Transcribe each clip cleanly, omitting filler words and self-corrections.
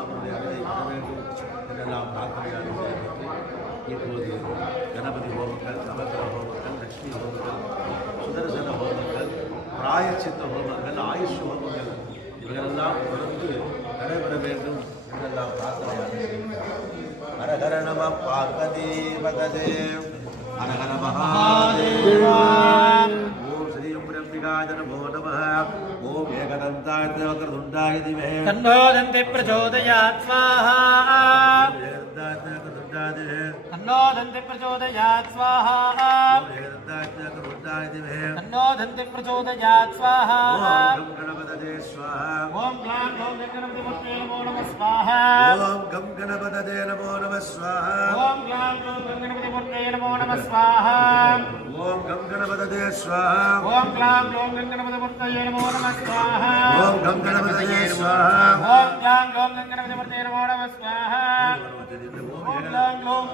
அவருடைய அருளை பெற வேண்டும் என்றெல்லாம் பிரார்த்தனையாக செய்து இப்போது கணபதி ஹோமங்கள் நவகிரக ஹோமங்கள் லட்சுமி ஹோமங்கள் சுதர்சன ஹோமங்கள் பிராயச்சித்த ஹோமங்கள் ஆயுஷ் ஹோமங்கள் இவைகளெல்லாம் தொடர்ந்து நடைபெற வேண்டும் என்றெல்லாம் பிரார்த்தனையாக செய்கிறார். ஹரஹர நம பார்வதி பததே ஹரஹர மகாதேவா. ஓம் ஸ்ரீ பிரம்பிகாய நமோ நமः. ஓம் ஏகதந்தாய வக்ரதுண்டாய திமஹி தன்னோ தந்தி பிரச்சோதயாத் ஸ்வாஹா. तन्नो दन्ति प्रचोदयात् स्वाहा. तन्नो दन्ति प्रचोदयात् स्वाहा. ओम गणपतये स्वाहा. ओम ग्लां ग्लौं गणपतिमूर्तये नमो नमः स्वाहा. ओम गं गणपतये नमो नमः स्वाहा. ओम ग्लां ग्लौं गणपतिमूर्तये नमो नमः स्वाहा. ओम गं गणपतये स्वाहा. ओम ग्लां ग्लौं गणपतिमूर्तये नमो नमः स्वाहा. ओम गं गणपतये स्वाहा. ओम ग्लां ग्लौं गणपतिमूर्तये नमो नमः स्वाहा. ओम ग्लां ग्लौं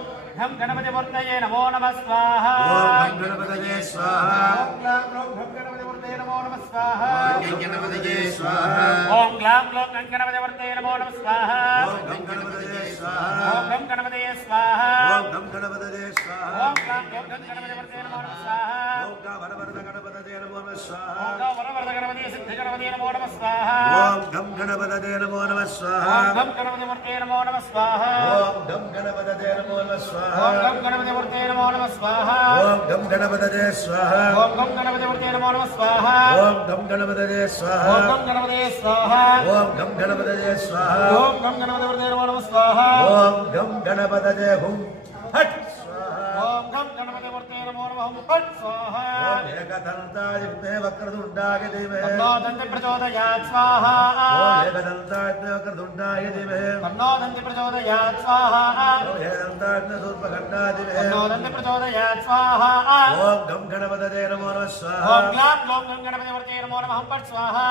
घं गणपतिमूर्तये नमो नमः स्वाहा. ओम गं गणपतये स्वाहा. ओम ग्लां ग्लौं घं गणपतिमूर्तये नमो नमः स्वाहा. ओम गणपतये स्वाहा. ओम ग्लां ग्लौं घं गणपतिमूर्तये नमो नमः स्वाहा. ओम गं गणपतये स्वाहा. ओम घं गणपतये स्वाहा. ओम गं गणपतये स्वाहा. ओम ग्लां ग्लौं घं गणपतिमूर्तये नमो नमः स्वाहा. ओम गा वरवरद गणपतये नमो नमः स्वाहा. ओम गं वरवरद गणपतये सिद्ध गणपतये नमो नमः स्वाहा. ओम गं गणपतये नमो नमः स्वाहा. ओम घं गणपतिमूर्तये नमो नमः स्वाहा. ओम गं गणपतये नमो नमः स्वाहा. ओम घं गणपतिमूर्तये नमो नमः स्वाहा. ओम गं गणपतये स्वाहा. ओम घं गणपतिमूर्तये नमो नमः स्वाहा. ओम गं गणपतये स्वाहा. ओम घं गणपतये स्वाहा. ओम गं गणपतये स्वाहा. ओम घं गणपतिमूर्तये नमो नमः स्वाहा. ओम गं गणपतये हुं हट स्वाहा. ओम घं गणपतिमूर्तये नमो नमः फट् स्वाहा. ओम एकदन्ताय विद्महे वक्रतुण्डाय धीमहि तन्नो दन्ति प्रचोदयात् स्वाहा. ओम एकदन्ताय वक्रतुण्डाय धीमहि तन्नो दन्ति प्रचोदयात् स्वाहा. ओम एकदन्ताय सूर्पखण्डाय धीमहि तन्नो दन्ति प्रचोदयात् स्वाहा. ओम गं गणपतये नमो नमः स्वाहा. ओम ग्लां ग्लौं गं गणपतिमूर्तये नमो नमः फट् स्वाहा.